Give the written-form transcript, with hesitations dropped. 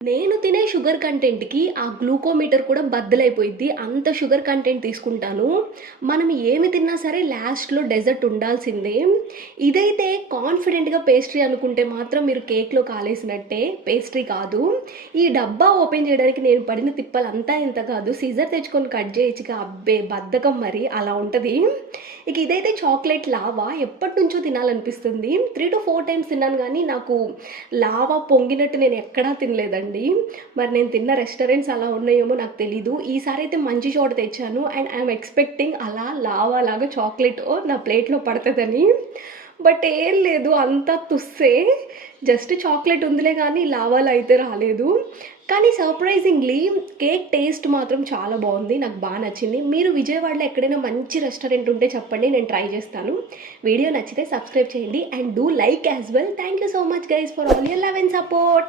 నేను తినే షుగర్ కంటెంట్‌కి ఆ గ్లూకోమీటర్ కూడా బద్దలైపోయిద్ది. అంత షుగర్ కంటెంట్ తీసుకుంటాను. మనం ఏమి తిన్నా సరే లాస్ట్‌లో డెజర్ట్ ఉండాల్సిందే. ఇదైతే కాన్ఫిడెంట్‌గా పేస్ట్రీ అనుకుంటే మాత్రం మీరు కేక్‌లో కాలేసినట్టే. పేస్ట్రీ కాదు. ఈ డబ్బా ఓపెన్ చేయడానికి నేను పడిన తిప్పలంతా ఇంత కాదు. సిజర్ తెచ్చుకొని కట్ చేయొచ్చుగా. అబ్బే! బద్ధకం మరి అలా ఉంటది. ఇక ఇదైతే చాక్లేట్ లావా ఎప్పటినుంచో తినాలనిపిస్తుంది. 3-4 టైమ్స్ తిన్నాను గానీ నాకు లావా పొంగినట్టు నేను ఎక్కడా తినలేదండి. మరి నేను తిన్న రెస్టారెంట్స్ అలా ఉన్నాయేమో నాకు తెలీదు. ఈసారైతే మంచి చోట తెచ్చాను. అండ్ ఐయామ్ ఎక్స్‌పెక్టింగ్ అలా లావా లాగా చాక్లేట్ నా ప్లేట్‌లో పడతదని. బట్ ఏం లేదు, అంతా తుస్సే. జస్ట్ చాక్లేట్ ఉందిలే గానీ లావాలా అయితే రాలేదు. కానీ సర్ప్రైజింగ్‌లీ కేక్ టేస్ట్ మాత్రం చాలా బావుంది. నాకు నచ్చింది. మీరు విజయవాడలో ఎక్కడైనా మంచి రెస్టారెంట్ ఉంటే చెప్పండి, నేను ట్రై చేస్తాను. వీడియో నచ్చితే సబ్స్క్రైబ్ చేయండి and do like as well. Thank you so much guys for all your love and support.